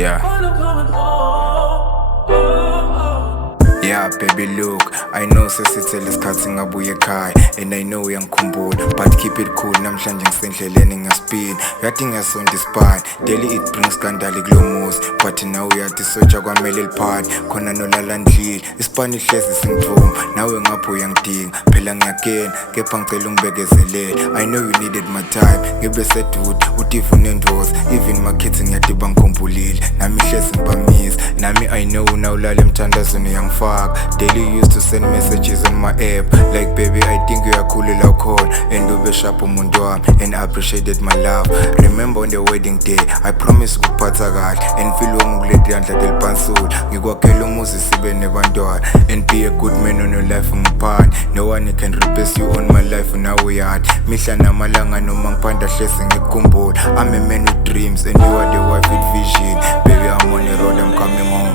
Yeah. Yeah, baby, look, I know sesithele isikhathi ngabuye ekhaya and I know uyangikhumbula, but keep it cool, namhlanje ngisendleleni ngespin. Uyathi ngiyasonda ispine, daily it brings skandali kulomuzi, but now uyathi soja kwamele liphani, khona nolala ndlile, ispani ihlezi singivuma, nawe ngapho uyangidinga, phela ngiyakena, kepha ngicela ungibekezelele. I know you needed my time, ngibe sedude, utiva unendoza, even my kids ngiyathi bangikhumbulile, nami ihlezi ngibamisa, nami I know nawulala emthandazweni uyangifaka. Daily you used to send messages on my app, like baby I think you are cool la khona, and ube sharp umuntu wami, and I appreciated my love. Remember on the wedding day, I promise ukuphatha kahle, and feel ungikuleti yandla deliphansula, ngikwakhela umuzi sibe nebantwana, and be a good man on your life ngiphani. No one can replace you on my life now uyati, mihla namalanga noma ngiphanda hlezi ngikukhumbula. I'm a man with dreams and you are the wife with vision. Baby I'm on the road, I'm coming home.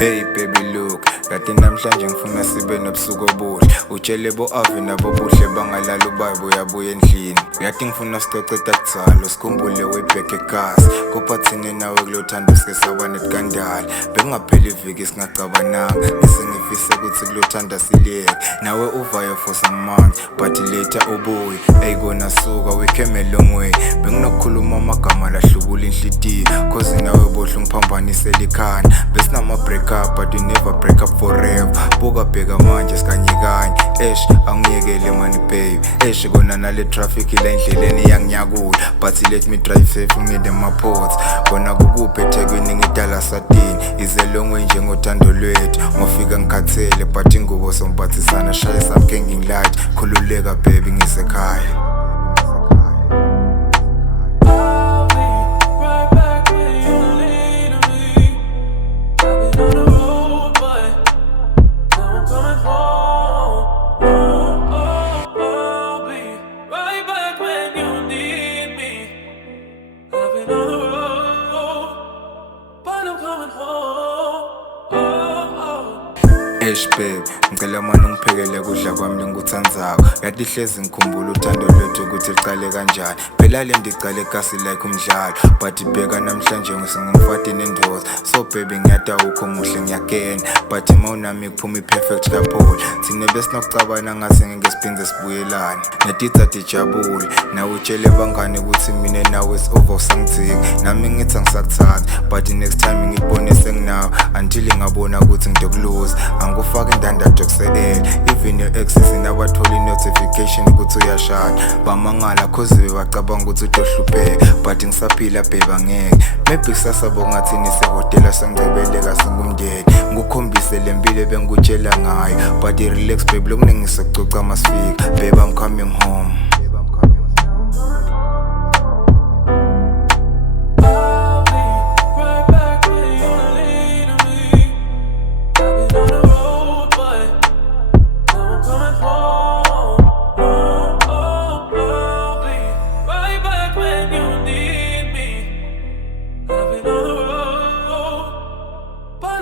Hey baby look, kati namhlanje ngifuna sibe nobusuku obuhle, utshele bo-ave nabo buhle bangalala ubayibo uyabuya endlini. Uyathi ngifuna sicoceda kutsalo, sikhumbule way back ekhasi, kuphathine nawe kulothando sike saba netikandala, bekungapheli iviki singacabananga, ngisengifise ukuthi kulothanda siliyeke, nawe uvayo for some months, but later ubuye, eyikona suka we came a long way, benginokukhuluma amagama lahlubula inhlitiyo, cause nawe bohle ungiphambanisela ikhanda, besinama break up but we never break up forever, buka bheka manje sikanyekanye, angiyekele mani baby, kona nale traffic la endleleni iyangiyakula, but let me drive safe ngide ma-ports, kona kukuphi eThekwini ngidala sadini, is a long way njengothando lwethu, ngofika ngikhathele but ingubo somphathisana, shaye samke ngingilathi, khululeka baby ngisekhaya. Babe, ngicela manje ungiphekele kudla kwami ngikuthandzako, yathi hlezi ngikhumbula uthando lwethu ukuthi liqale kanjani, phela le ndicale kasi like umdlalo, but ibheka namhlanje ngisengimfati nendoza, so baby ngiyathi awukho muhle ngiyakena, but mawunami kuphuma i-perfect couple, thine besinokucabana ngase ngesiphinze sibuyelane, netitha tijabule, nawe utshele bangane ukuthi mina nawe is over usangidzinga, nami ngithi angisakuthanda, but next time ngibone senginawe, until ngabona ukuthi ngidokuluza, angufaka indandatho kusele, even your exes nabatholi notification ukuthi uyashada, bamangala cause bacabanga ukuthi utohlupheka, but ngisaphila babe angeke, maybe kusasa bongathi nisehotela sengicebeleka singumndeni, ngikukhombise lempilo bengikutshela ngayo, but relax babe lokuningisokucoca masifika, babe I'm coming home.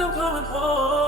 Coming home.